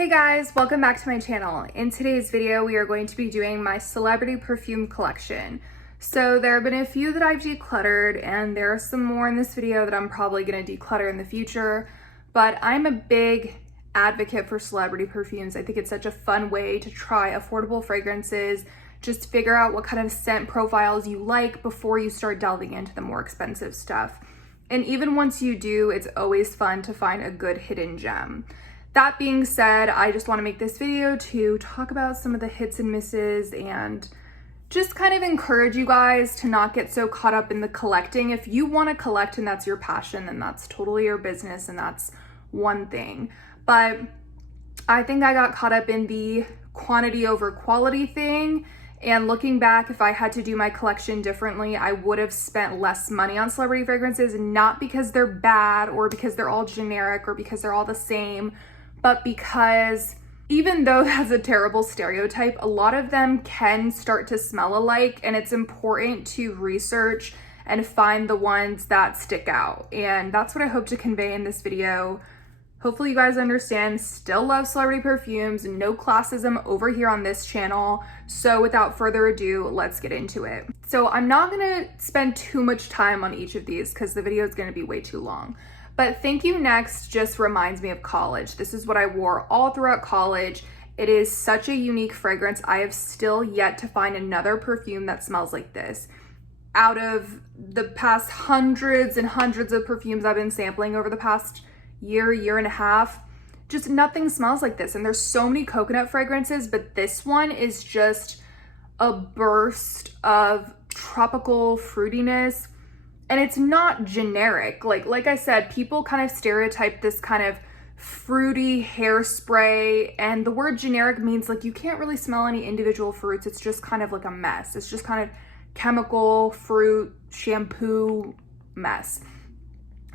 Hey guys, welcome back to my channel. In today's video, we are going to be doing my celebrity perfume collection. So there have been a few that I've decluttered and there are some more in this video that I'm probably gonna declutter in the future, but I'm a big advocate for celebrity perfumes. I think it's such a fun way to try affordable fragrances, just figure out what kind of scent profiles you like before you start delving into the more expensive stuff. And even once you do, it's always fun to find a good hidden gem. That being said, I just want to make this video to talk about some of the hits and misses and just kind of encourage you guys to not get so caught up in the collecting. If you want to collect and that's your passion, then that's totally your business and that's one thing. But I think I got caught up in the quantity over quality thing. And looking back, if I had to do my collection differently, I would have spent less money on celebrity fragrances, not because they're bad or because they're all generic or because they're all the same, but because even though that's a terrible stereotype, a lot of them can start to smell alike, and it's important to research and find the ones that stick out. And that's what I hope to convey in this video. Hopefully you guys understand, still love celebrity perfumes, no classism over here on this channel. So without further ado, let's get into it. So I'm not gonna spend too much time on each of these because the video is gonna be way too long. But Thank You Next just reminds me of college. This is what I wore all throughout college. It is such a unique fragrance. I have still yet to find another perfume that smells like this. Out of the past hundreds and hundreds of perfumes I've been sampling over the past year and a half, just nothing smells like this. And there's so many coconut fragrances, but this one is just a burst of tropical fruitiness. And it's not generic. Like I said, people kind of stereotype this kind of fruity hairspray, and the word generic means like you can't really smell any individual fruits. It's just kind of like a mess. It's just kind of chemical, fruit, shampoo mess.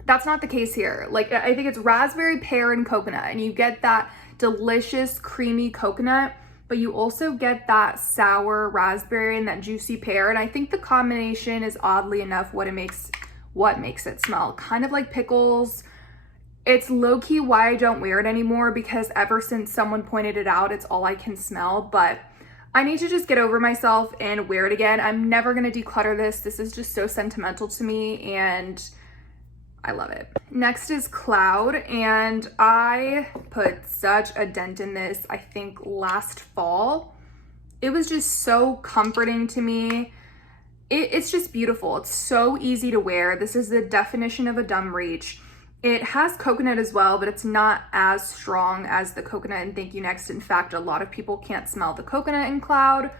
That's not the case here. Like, I think it's raspberry, pear, and coconut, and you get that delicious creamy coconut, but you also get that sour raspberry and that juicy pear. And I think the combination is oddly enough what makes it smell kind of like pickles. It's low-key why I don't wear it anymore, because ever since someone pointed it out, it's all I can smell. But I need to just get over myself and wear it again. I'm never gonna declutter this. This is just so sentimental to me and I love it. Next is Cloud, and I put such a dent in this, I think last fall. It was just so comforting to me. It's just beautiful. It's so easy to wear. This is the definition of a dumb reach. It has coconut as well, but it's not as strong as the coconut in Thank You Next. In fact, a lot of people can't smell the coconut in Cloud.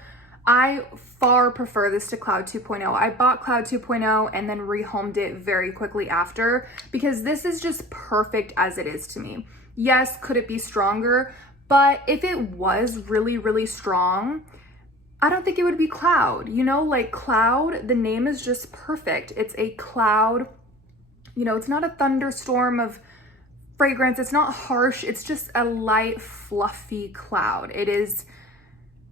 I far prefer this to Cloud 2.0. I bought Cloud 2.0 and then rehomed it very quickly after, because this is just perfect as it is to me. Yes, could it be stronger? But if it was really, really strong, I don't think it would be Cloud. You know, like Cloud, the name is just perfect. It's a cloud, you know, it's not a thunderstorm of fragrance. It's not harsh. It's just a light, fluffy cloud. It is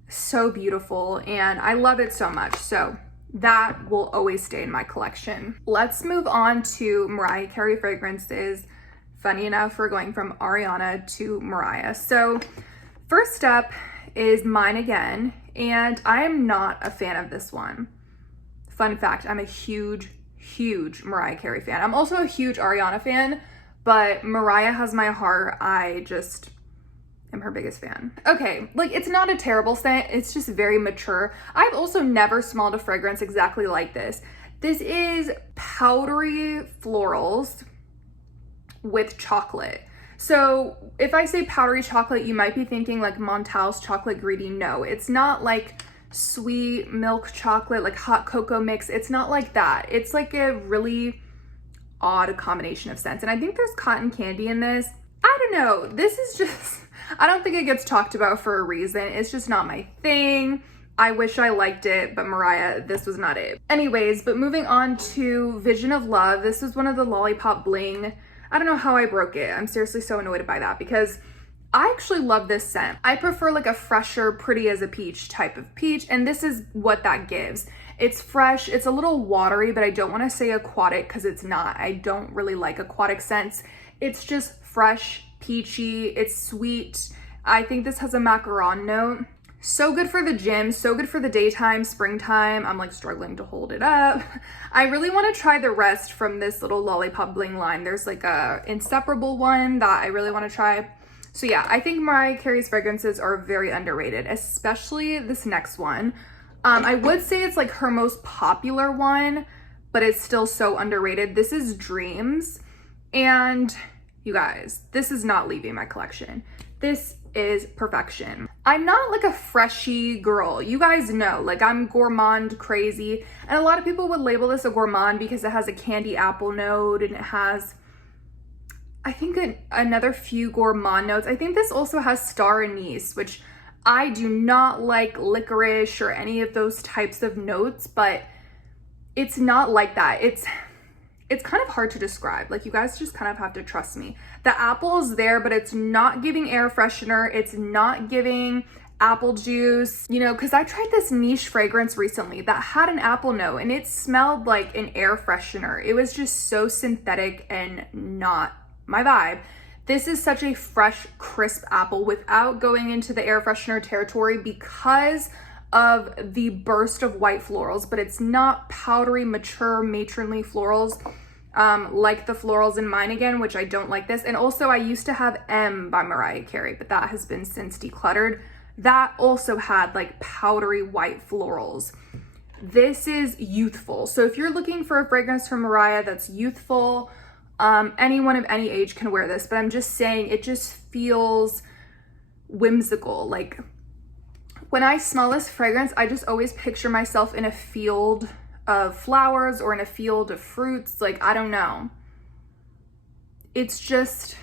so beautiful and I love it so much. So that will always stay in my collection. Let's move on to Mariah Carey fragrances. Funny enough, we're going from Ariana to Mariah. So first up is Mine Again, and I am not a fan of this one. Fun fact, I'm a huge Mariah Carey fan. I'm also a huge Ariana fan, but Mariah has my heart. I just am her biggest fan. Okay, like it's not a terrible scent, it's just very mature. I've also never smelled a fragrance exactly like this. This is powdery florals with chocolate. So if I say powdery chocolate, you might be thinking like Montal's chocolate greedy. No, it's not like sweet milk chocolate, like hot cocoa mix. It's not like that. It's like a really odd combination of scents. And I think there's cotton candy in this. I don't know, this is just, I don't think it gets talked about for a reason. It's just not my thing. I wish I liked it, but Mariah, this was not it. Anyways, but moving on to Vision of Love. This is one of the Lollipop Bling. I don't know how I broke it. I'm seriously so annoyed by that because I actually love this scent. I prefer like a fresher, pretty as a peach type of peach, and this is what that gives. It's fresh, it's a little watery, but I don't want to say aquatic because it's not. I don't really like aquatic scents. It's just fresh, peachy, it's sweet. I think this has a macaron note. So good for the gym, so good for the daytime, springtime. I'm like struggling to hold it up. I really want to try the rest from this little lollipop bling line. There's like a inseparable one that I really want to try. So yeah, I think Mariah Carey's fragrances are very underrated, especially this next one. I would say it's like her most popular one, but it's still so underrated. This is Dreams. And you guys, this is not leaving my collection. This is perfection. I'm not like a freshy girl. You guys know, like I'm gourmand crazy. And a lot of people would label this a gourmand because it has a candy apple note and it has, I think, another few gourmand notes. I think this also has star anise, which I do not like licorice or any of those types of notes, but it's not like that. It's kind of hard to describe. Like you guys just kind of have to trust me. The apple is there, but it's not giving air freshener. It's not giving apple juice, you know, because I tried this niche fragrance recently that had an apple note and it smelled like an air freshener. It was just so synthetic and not my vibe. This is such a fresh, crisp apple without going into the air freshener territory because of the burst of white florals, but it's not powdery, mature, matronly florals like the florals in mine again, which I don't like this. And also I used to have M by Mariah Carey, but that has been since decluttered. That also had like powdery white florals. This is youthful. So if you're looking for a fragrance from Mariah that's youthful, anyone of any age can wear this, but I'm just saying it just feels whimsical. Like when I smell this fragrance, I just always picture myself in a field of flowers or in a field of fruits. Like, I don't know. It's just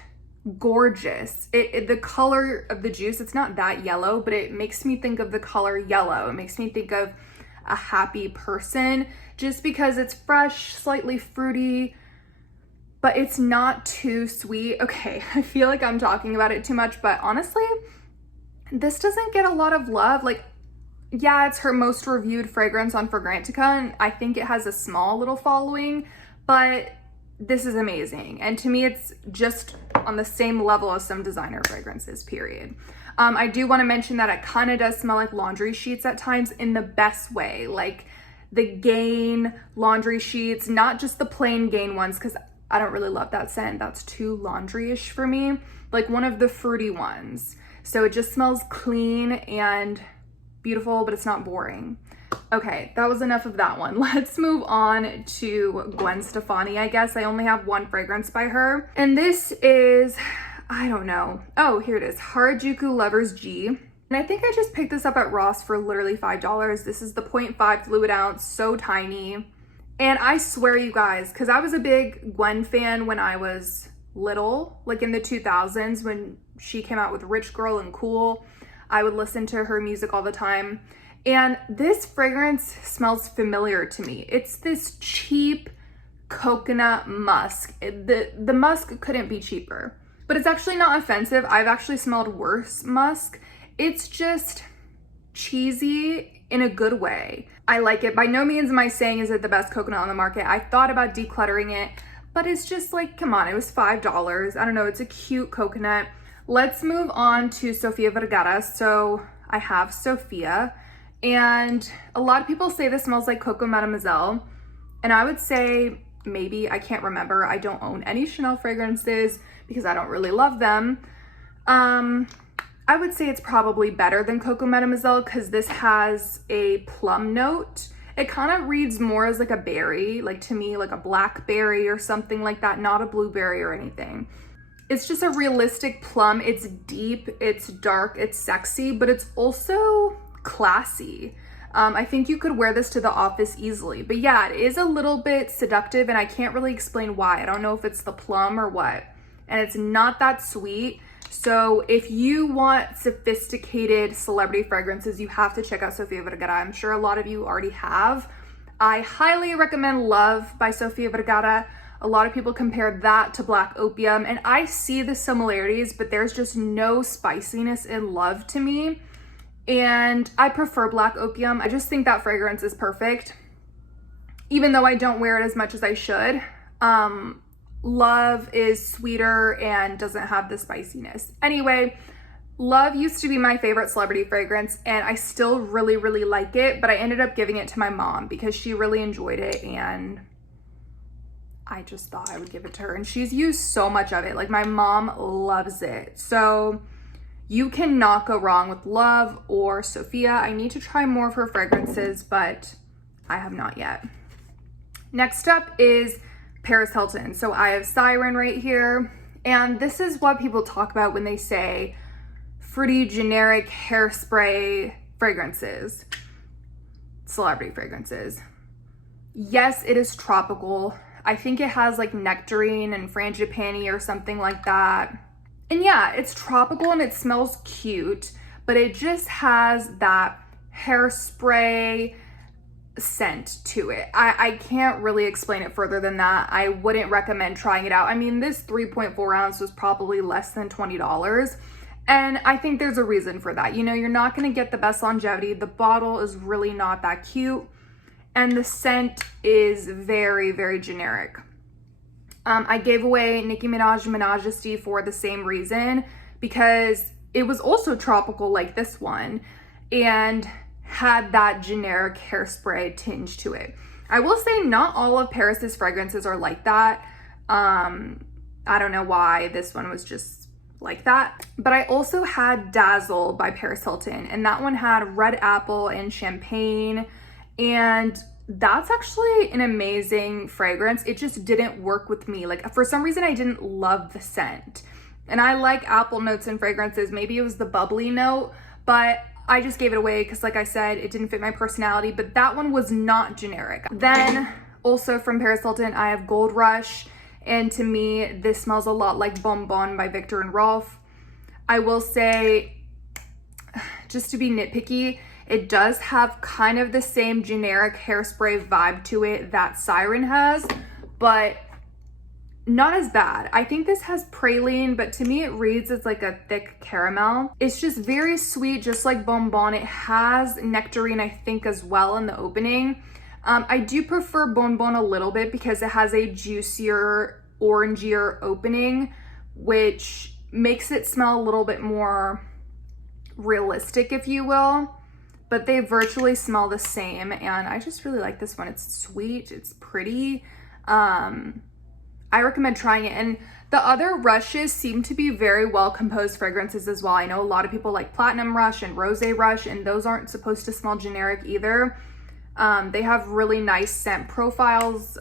gorgeous. The color of the juice, it's not that yellow, but it makes me think of the color yellow. It makes me think of a happy person just because it's fresh, slightly fruity, but it's not too sweet. Okay, I feel like I'm talking about it too much, but honestly, this doesn't get a lot of love. Like, yeah, it's her most reviewed fragrance on Fragrantica, and I think it has a small little following, but this is amazing. And to me, it's just on the same level as some designer fragrances, period. I do want to mention that it kind of does smell like laundry sheets at times in the best way, like the Gain laundry sheets, not just the plain Gain ones, because I don't really love that scent. That's too laundry-ish for me. Like one of the fruity ones. So it just smells clean and beautiful, but it's not boring. Okay, that was enough of that one. Let's move on to Gwen Stefani, I guess. I only have one fragrance by her. And this is, I don't know. Oh, here it is. Harajuku Lovers G. And I think I just picked this up at Ross for literally $5. This is the 0.5 fluid ounce, so tiny. And I swear, you guys, because I was a big Gwen fan when I was little, like in the 2000s when she came out with Rich Girl and Cool. I would listen to her music all the time. And this fragrance smells familiar to me. It's this cheap coconut musk. The musk couldn't be cheaper, but it's actually not offensive. I've actually smelled worse musk. It's just cheesy in a good way. I like it. By no means am I saying is it the best coconut on the market. I thought about decluttering it, but it's just like, come on, it was $5. I don't know, it's a cute coconut. Let's move on to Sofia Vergara. So I have Sofia, and a lot of people say this smells like Coco Mademoiselle, and I would say maybe, I can't remember. I don't own any Chanel fragrances because I don't really love them. I would say it's probably better than Coco Mademoiselle because this has a plum note. It kind of reads more as like a berry, like to me, like a blackberry or something like that, not a blueberry or anything. It's just a realistic plum. It's deep, it's dark, it's sexy, but it's also classy. I think you could wear this to the office easily. But yeah, it is a little bit seductive and I can't really explain why. I don't know if it's the plum or what. And it's not that sweet. So if you want sophisticated celebrity fragrances, you have to check out Sofia Vergara. I'm sure a lot of you already have. I highly recommend Love by Sofia Vergara. A lot of people compare that to Black Opium, and I see the similarities, but there's just no spiciness in Love to me. And I prefer Black Opium. I just think that fragrance is perfect, even though I don't wear it as much as I should. Love is sweeter and doesn't have the spiciness. Anyway, Love used to be my favorite celebrity fragrance, and I still really, really like it, but I ended up giving it to my mom because she really enjoyed it, and I just thought I would give it to her. And she's used so much of it. Like, my mom loves it. So you cannot go wrong with Love or SOFÍA. I need to try more of her fragrances, but I have not yet. Next up is Paris Hilton. So I have Siren right here, and this is what people talk about when they say fruity, generic hairspray fragrances, celebrity fragrances. Yes, it is tropical. I think it has like nectarine and frangipani or something like that. And yeah, it's tropical and it smells cute, but it just has that hairspray scent to it. I can't really explain it further than that. I wouldn't recommend trying it out. I mean, this 3.4 ounce was probably less than $20. And I think there's a reason for that. You know, you're not going to get the best longevity. The bottle is really not that cute. And the scent is very, very generic. I gave away Nicki Minaj Minajesty for the same reason, because it was also tropical like this one and had that generic hairspray tinge to it. I will say not all of Paris's fragrances are like that. I don't know why this one was just like that. But I also had Dazzle by Paris Hilton, and that one had red apple and champagne, and that's actually an amazing fragrance. It just didn't work with me. Like, for some reason I didn't love the scent, and I like apple notes in fragrances. Maybe it was the bubbly note, but I just gave it away because, like I said, it didn't fit my personality. But that one was not generic. Then also from Paris Hilton, I have Gold Rush. And to me, this smells a lot like Bonbon by Viktor and Rolf. I will say, just to be nitpicky, it does have kind of the same generic hairspray vibe to it that Siren has, but not as bad. I think this has praline, but to me it reads as like a thick caramel. It's just very sweet, just like Bonbon. It has nectarine, I think, as well in the opening. I do prefer Bonbon a little bit because it has a juicier, orangier opening, which makes it smell a little bit more realistic, if you will. But they virtually smell the same, and I just really like this one. It's sweet, it's pretty. I recommend trying it. And the other Rushes seem to be very well composed fragrances as well. I know a lot of people like Platinum Rush and Rose Rush, and those aren't supposed to smell generic either. They have really nice scent profiles.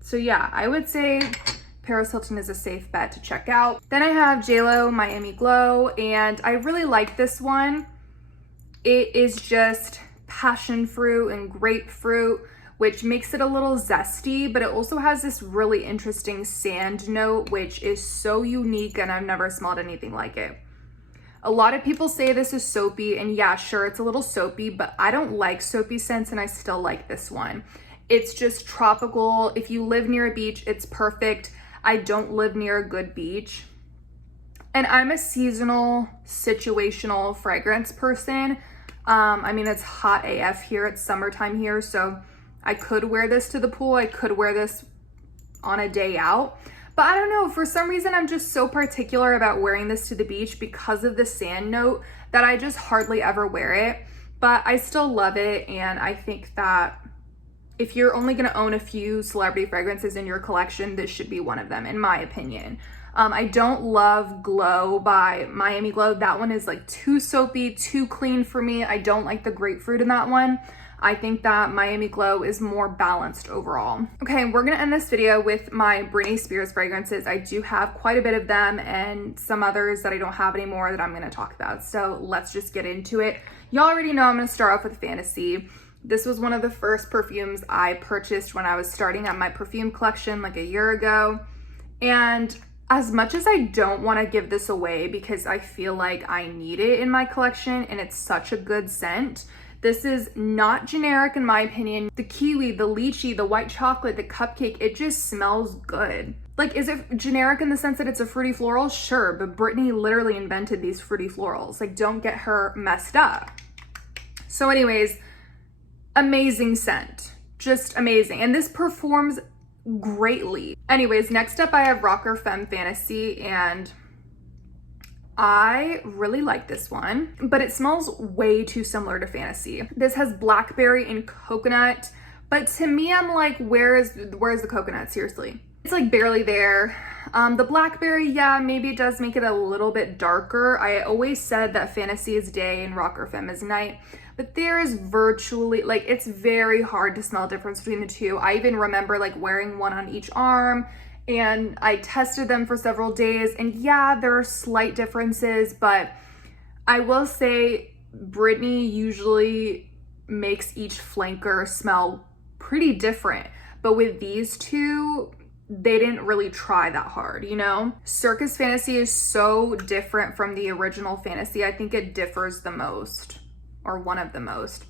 So yeah, I would say Paris Hilton is a safe bet to check out. Then I have JLo Miami Glow, and I really like this one. It is just passion fruit and grapefruit, which makes it a little zesty, but it also has this really interesting sand note, which is so unique, and I've never smelled anything like it. A lot of people say this is soapy, and yeah, sure, it's a little soapy, but I don't like soapy scents, and I still like this one. It's just tropical. If you live near a beach, it's perfect. I don't live near a good beach. And I'm a seasonal, situational fragrance person. I mean, it's hot AF here. It's summertime here, so I could wear this to the pool. I could wear this on a day out. But I don't know, for some reason, I'm just so particular about wearing this to the beach because of the sand note that I just hardly ever wear it. But I still love it, and I think that if you're only gonna own a few celebrity fragrances in your collection, this should be one of them, in my opinion. I don't love Glow by Miami Glow. That one is like too soapy, too clean for me. I don't like the grapefruit in that one. I think that Miami Glow is more balanced overall. Okay, we're gonna end this video with my Britney Spears fragrances. I do have quite a bit of them and some others that I don't have anymore that I'm gonna talk about. So let's just get into it. Y'all already know I'm gonna start off with Fantasy. This was one of the first perfumes I purchased when I was starting out my perfume collection like a year ago. And as much as I don't want to give this away because I feel like I need it in my collection and it's such a good scent, this is not generic in my opinion. The kiwi, the lychee, the white chocolate, the cupcake, it just smells good. Like, is it generic in the sense that it's a fruity floral? Sure, but Britney literally invented these fruity florals. Like, don't get her messed up. So anyways, amazing scent, just amazing. And this performs greatly. Anyways, next up I have Rocker Femme Fantasy, and I really like this one, but it smells way too similar to Fantasy. This has blackberry and coconut, but to me, I'm like, where's the coconut? Seriously. It's like barely there. The blackberry, yeah, maybe it does make it a little bit darker. I always said that Fantasy is day and Rock or Femme is night, but there is virtually, like, it's very hard to smell a difference between the two. I even remember like wearing one on each arm, and I tested them for several days, and yeah, there are slight differences, but I will say BRITNEY usually makes each flanker smell pretty different, but with these two, they didn't really try that hard, you know? Circus Fantasy is so different from the original Fantasy. I think it differs the most, or one of the most.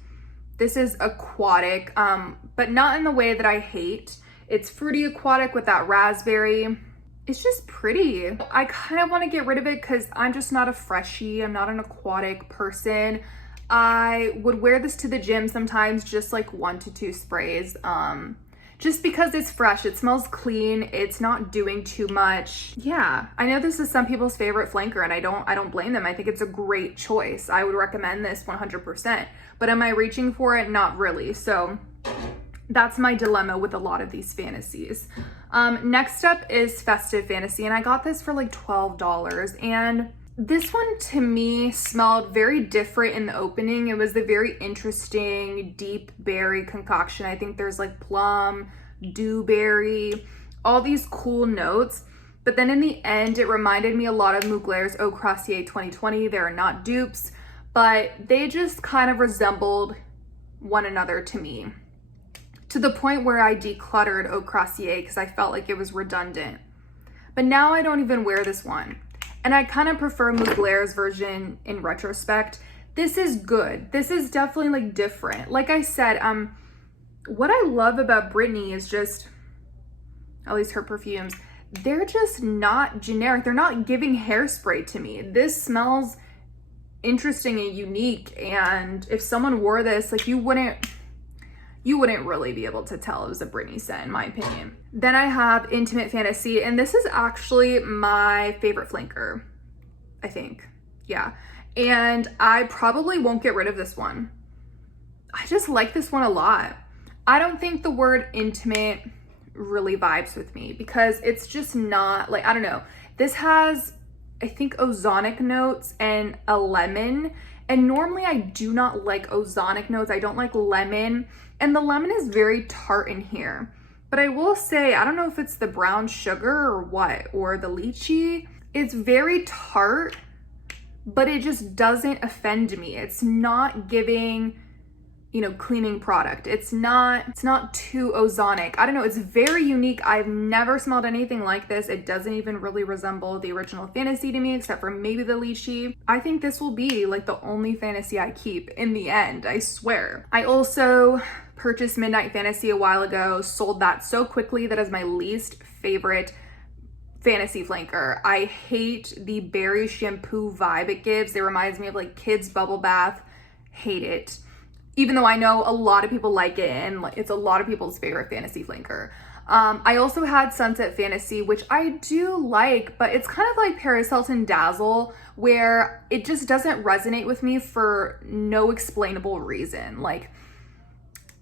This is aquatic, but not in the way that I hate. It's fruity aquatic with that raspberry. It's just pretty. I kind of want to get rid of it because I'm just not a freshie. I'm not an aquatic person. I would wear this to the gym sometimes, just like 1 to 2 sprays. Just because it's fresh, it smells clean, it's not doing too much. Yeah, I know this is some people's favorite flanker, and I don't blame them. I think it's a great choice. I would recommend this 100%, but am I reaching for it? Not really. So that's my dilemma with a lot of these fantasies. Next up is Festive Fantasy, and I got this for like $12, and this one to me smelled very different in the opening. It was a very interesting deep berry concoction. I think there's like plum, dewberry, all these cool notes. But then in the end, it reminded me a lot of Mugler's Eau Crassier 2020. They're not dupes, but they just kind of resembled one another to me, to the point where I decluttered Eau Crassier because I felt like it was redundant. But now I don't even wear this one. And I kind of prefer Mugler's version in retrospect. This is good. This is definitely like different. Like I said, what I love about BRITNEY is just, at least her perfumes, they're just not generic. They're not giving hairspray to me. This smells interesting and unique. And if someone wore this, like you wouldn't really be able to tell it was a BRITNEY scent, in my opinion. Then I have Intimate Fantasy, and this is actually my favorite flanker, I think. Yeah, and I probably won't get rid of this one. I just like this one a lot. I don't think the word intimate really vibes with me because it's just not, like, I don't know. This has, I think, ozonic notes and a lemon, and normally I do not like ozonic notes. I don't like lemon. And the lemon is very tart in here. But I will say, I don't know if it's the brown sugar or what, or the lychee. It's very tart, but it just doesn't offend me. It's not giving, you know, cleaning product. It's not too ozonic. I don't know, it's very unique. I've never smelled anything like this. It doesn't even really resemble the original Fantasy to me, except for maybe the lychee. I think this will be like the only Fantasy I keep in the end, I swear. I also purchased Midnight Fantasy a while ago, sold that so quickly. That is my least favorite Fantasy flanker. I hate the berry shampoo vibe it gives. It reminds me of like kids bubble bath. Hate it. Even though I know a lot of people like it and it's a lot of people's favorite Fantasy flanker. I also had Sunset Fantasy, which I do like, but it's kind of like Paris Hilton Dazzle, where it just doesn't resonate with me for no explainable reason. Like,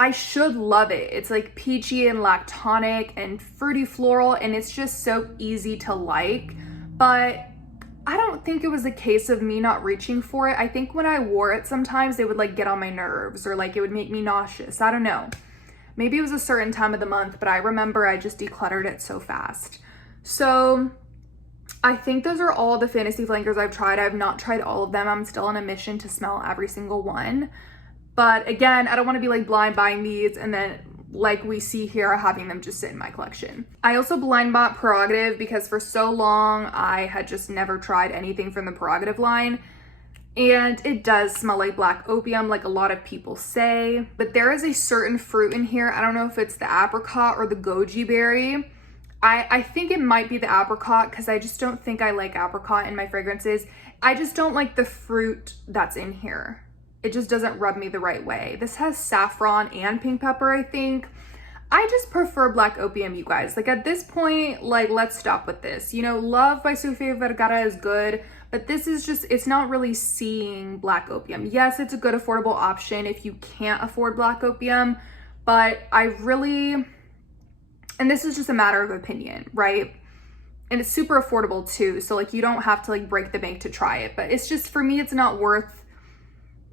I should love it. It's like peachy and lactonic and fruity floral, and it's just so easy to like. But I don't think it was a case of me not reaching for it. I think when I wore it sometimes it would like get on my nerves, or like it would make me nauseous. I don't know. Maybe it was a certain time of the month, but I remember I just decluttered it so fast. So I think those are all the Fantasy flankers I've tried. I've not tried all of them. I'm still on a mission to smell every single one. But again, I don't want to be like blind buying these and then, like we see here, having them just sit in my collection. I also blind bought Prerogative because for so long I had just never tried anything from the Prerogative line. And it does smell like black opium, like a lot of people say. But there is a certain fruit in here. I don't know if it's the apricot or the goji berry. I think it might be the apricot because I just don't think I like apricot in my fragrances. I just don't like the fruit that's in here. It just doesn't rub me the right way. This has saffron and pink pepper, I think. I just prefer black opium, you guys. Like at this point, like let's stop with this. You know, Love by Sofia Vergara is good, but this is just, it's not really seeing black opium. Yes, it's a good affordable option if you can't afford black opium, but I really, and this is just a matter of opinion, right? And it's super affordable too, so like you don't have to like break the bank to try it, but it's just, for me, it's not worth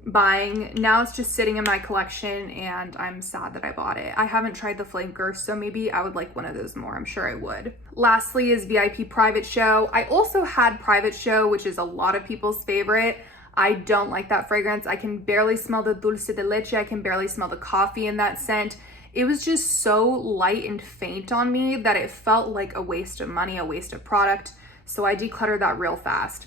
buying. Now it's just sitting in my collection and I'm sad that I bought it. I haven't tried the flanker, so maybe I would like one of those more. I'm sure I would. Lastly is VIP Private Show. I also had Private Show, which is a lot of people's favorite. I don't like that fragrance. I can barely smell the dulce de leche. I can barely smell the coffee in that scent. It was just so light and faint on me that it felt like a waste of money, a waste of product. So I decluttered that real fast.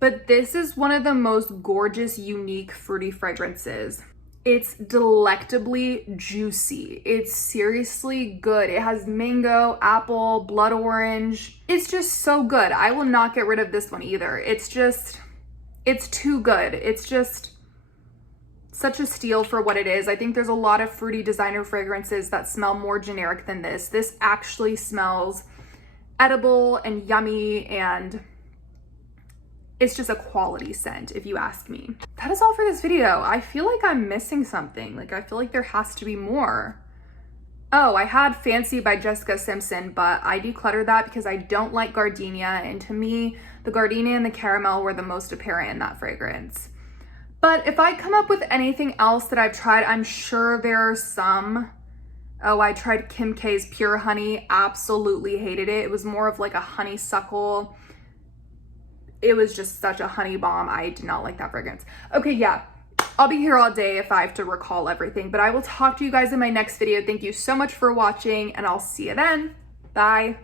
But this is one of the most gorgeous, unique, fruity fragrances. It's delectably juicy. It's seriously good. It has mango, apple, blood orange. It's just so good. I will not get rid of this one either. It's just, it's too good. It's just such a steal for what it is. I think there's a lot of fruity designer fragrances that smell more generic than this. This actually smells edible and yummy, and it's just a quality scent, if you ask me. That is all for this video. I feel like I'm missing something. Like, I feel like there has to be more. Oh, I had Fancy by Jessica Simpson, but I decluttered that because I don't like gardenia, and to me, the gardenia and the caramel were the most apparent in that fragrance. But if I come up with anything else that I've tried, I'm sure there are some. Oh, I tried Kim K's Pure Honey, absolutely hated it. It was more of like a honeysuckle. It was just such a honey bomb. I did not like that fragrance. Okay, yeah, I'll be here all day if I have to recall everything, but I will talk to you guys in my next video. Thank you so much for watching, and I'll see you then. Bye.